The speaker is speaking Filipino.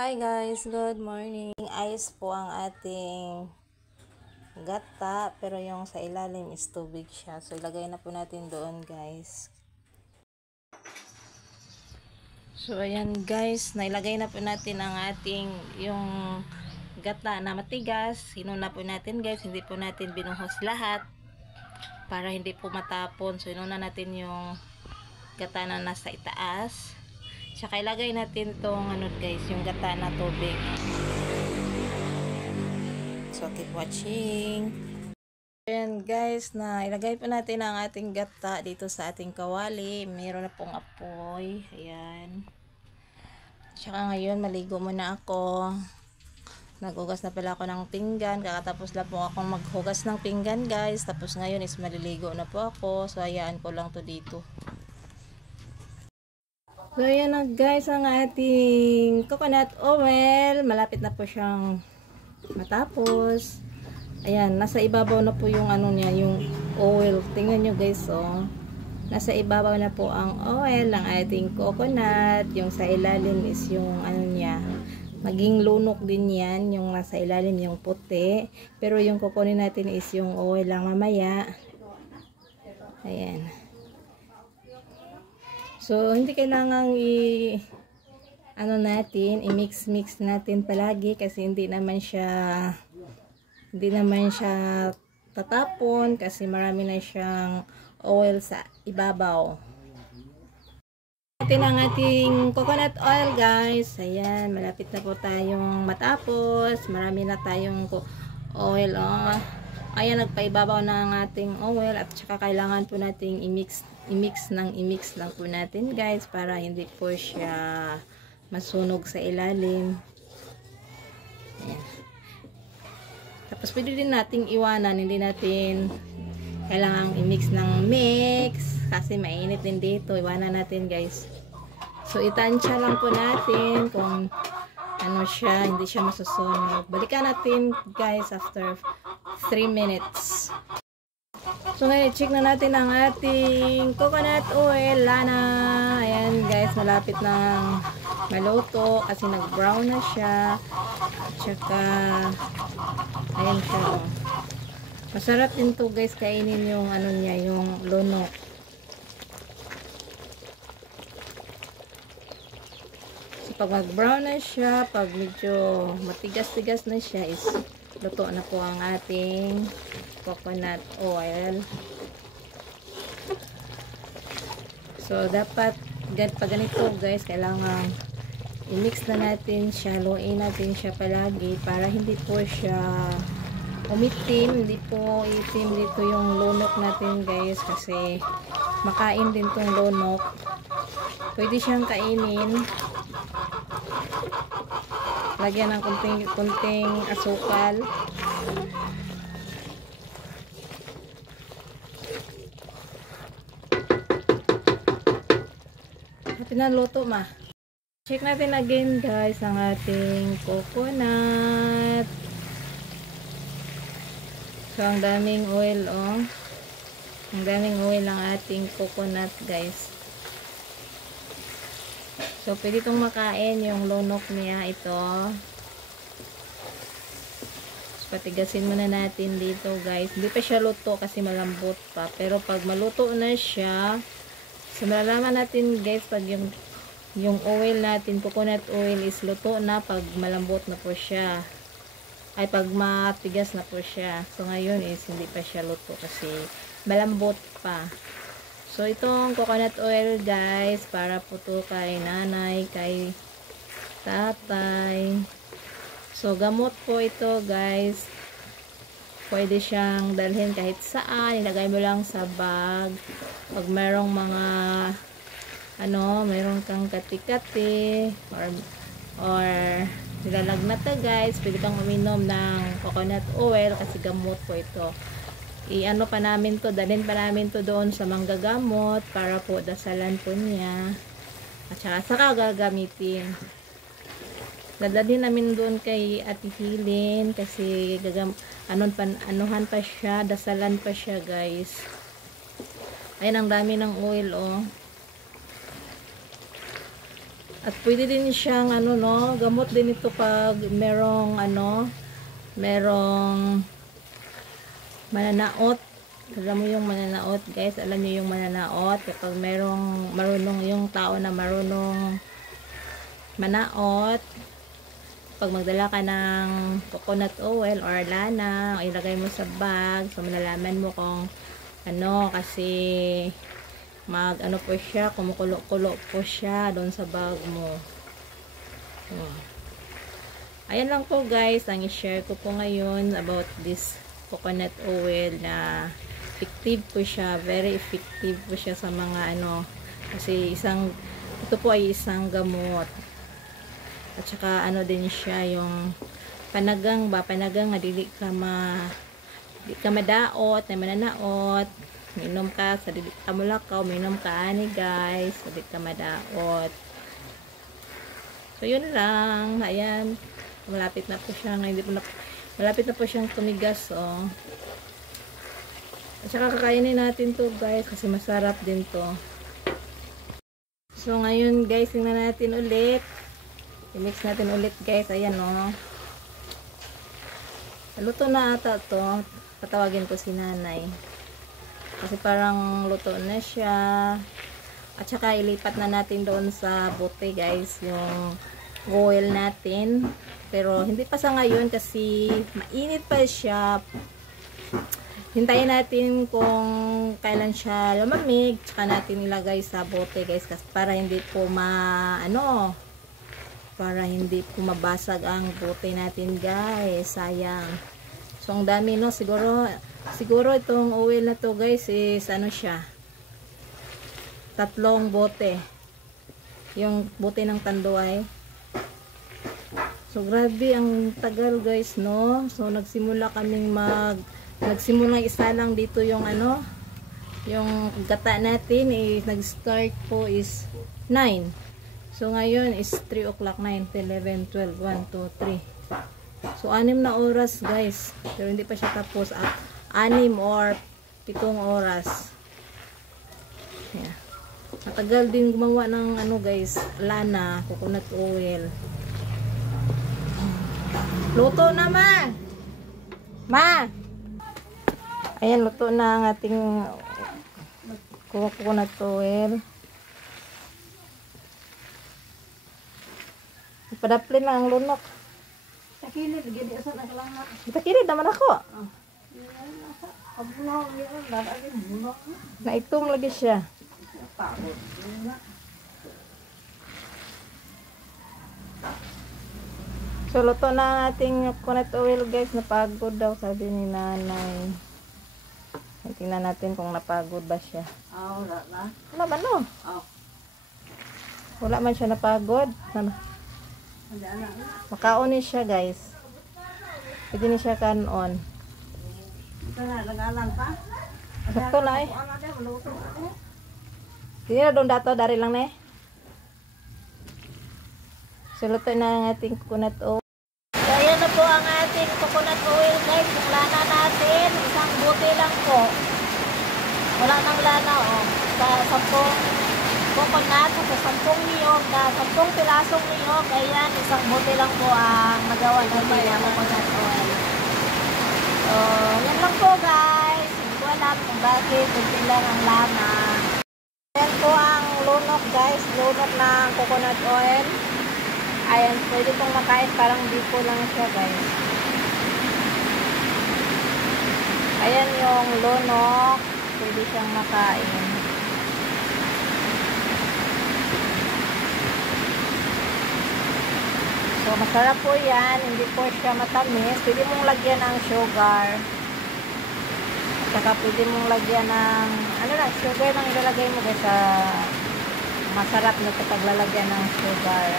Hi guys, good morning. Ayos po ang ating gata, pero yung sa ilalim is tubig siya. So ilagay na po natin doon guys. So ayan guys, nailagay na po natin ang ating yung gata na matigas. Hinuna po natin guys, hindi po natin binuhos lahat para hindi po matapon. So hinuna natin yung gata na nasa itaas. Tsaka ilagay natin tong guys, yung gata na tubig. So keep watching. Ayan guys, na ilagay po natin ang ating gata dito sa ating kawali. Meron na pong apoy. Ayan. Tsaka ngayon maligo muna ako. Naghugas na pala ako ng pinggan. Kakatapos lang po akong maghugas ng pinggan guys. Tapos ngayon is maliligo na po ako. So hayaan ko lang to dito. So ayan na guys ang ating coconut oil. Malapit na po siyang matapos. Ayan, nasa ibabaw na po yung niya, yung oil. Tingnan nyo guys, oh. Nasa ibabaw na po ang oil ng ating coconut. Yung sa ilalim is yung niya. Maging lunok din yan. Yung nasa ilalim yung puti. Pero yung kukunin natin is yung oil lang mamaya. Ayan. So, hindi kailangang i-mix natin palagi kasi hindi naman siya tatapon kasi marami na siyang oil sa ibabaw. Natin ang ating coconut oil guys. Ayan, malapit na po tayong matapos. Marami na tayong oil. Oh. Ayan, nagpaibabaw na ang ating oil at saka kailangan po nating i-mix lang po natin guys para hindi po siya masunog sa ilalim. Ayan. Tapos pwede din nating iwanan, hindi natin kailangang i-mix ng mix kasi mainit din dito. Iwanan natin guys. So itansya lang po natin kung siya, hindi siya masusunog. Balikan natin guys after 3 minutes. So ngayon, check na natin ang ating coconut oil. Lana. Ayan guys, malapit na maluto kasi nag-brown na siya. Tsaka ayan siya. Oh. Masarap din to guys kainin yung niya, yung lunok. So pag mag-brown na siya, pag medyo matigas-tigas na siya is luto na po ang ating coconut oil. So dapat pag ganito guys, kailangan i-mix na natin siya, luin natin siya palagi para hindi po siya umitim, hindi po itim dito yung lunok natin guys kasi makain din tong lunok. Pwede siyang kainin. Lagyan ng kunting asukal. Pinaluto ma. Check natin again guys ang ating coconut. So ang daming oil oh. Ang daming oil ang ating coconut guys. So pwede itong makain yung lunok niya ito. So, patigasin muna natin dito guys. Hindi pa siya luto kasi malambot pa. Pero pag maluto na siya, so malalaman natin guys pag yung oil natin, coconut oil is luto na pag malambot na po siya. Ay pag matigas na po siya. So ngayon is hindi pa siya luto kasi malambot pa. So itong coconut oil guys, para po to kay nanay, kay tatay. So gamot po ito guys. Pwede siyang dalhin kahit saan. Ilagay mo lang sa bag. Pag merong mga meron kang kati-kati or nilalagnata guys, pwede kang uminom ng coconut oil kasi gamot po ito. Dalhin pa namin to doon sa manggagamot para po dasalan po niya. At saka gagamitin. Dadalhin namin doon kay Ate Hilin kasi anuhan pa siya, dasalan pa siya guys. Ayun ang dami ng oil oh. At pwede din siyang ano no, gamot din ito pag merong merong mananaot. Alam mo yung mananaot, guys? Alam niyo yung mananaot? Kapag merong marunong yung tao na marunong manaot, pag magdala ka ng coconut oil or lana, ilagay mo sa bag, so malalaman mo kung ano, kasi ano po siya, kumukulo-kulo po siya doon sa bag mo. Ayan lang po guys, ang i-share ko po ngayon about this coconut oil na effective po siya, very effective po siya sa mga kasi ito po ay isang gamot. At saka din siya yung panagang nga dili ka madaot, na mananaot. Minom ka sa dili ka mulakaw, minom ka ani guys, sa dili ka madaot. So yun lang, ayan, malapit na po siya, malapit na po siyang tumigas, oh. At saka kakainin natin to guys, kasi masarap din to. So ngayon guys, tingnan natin ulit, i-mix natin ulit guys, ayan oh. Luto na ata to, patawagin ko si nanay. Kasi parang luto na siya. At saka ilipat na natin doon sa bote guys, yung oil natin. Pero hindi pa sa ngayon kasi mainit pa siya. Hintayin natin kung kailan siya lumamig. Tsaka natin ilagay sa bote guys. Kasi para hindi po para hindi po mabasag ang bote natin guys. Sayang. So ang dami no, siguro itong oil na to guys is siya, 3 bote, yung bote ng tanduay. So grabe ang tagal guys no. So nagsimula isa lang dito yung yung gata natin nag-start po is 9. So ngayon is 3 o'clock, 9, 10, 11, 12, 1, 2, 3. So 6 na oras guys, pero hindi pa siya tapos. 6 or 7 oras. Yeah. Matagal din gumawa ng guys, lana, coconut oil. Luto na ma! Ayan, luto na ang ating coconut oil. Padaplin lang ang lunok. Takilid, gini asa na kalangat. Takilid naman ako. Oh. Naitom lagi siya. So, luto na ang ating coconut oil guys. Napagod daw, sabi ni nanay. Tingnan natin kung napagod ba siya. Wala na. Wala ba no? Wala man siya napagod. Makaon ni siya guys. Pwede ni siya kanon. Ito na, lagalan pa. Sakto na eh. Hindi na doon dato, dari lang na eh. So, luto na ang ating coconut oil. So, ayan na po ang ating coconut oil guys. Yung lana natin, isang bote lang po. Wala nang lana oh. Sa 10 coconut, sa 10 niyog, 10 pirasong niyog, ayan, isang bote lang po ang magawa natin ang coconut oil. So, yan lang po guys. Hindi ko alam kung bakit kunti lang ang lana. Yan po ang lunok guys, lunok ng coconut oil. Ayan, pwede pong makain, parang dito lang siya guys. Ayan yung lunok, pwede siyang makain. So, masarap po yan, hindi po siya matamis. Pwede mong lagyan ng sugar. Saka pwede mong lagyan ng sugar lang ilalagay mo guys, masarap na kapag lalagyan ng sugar.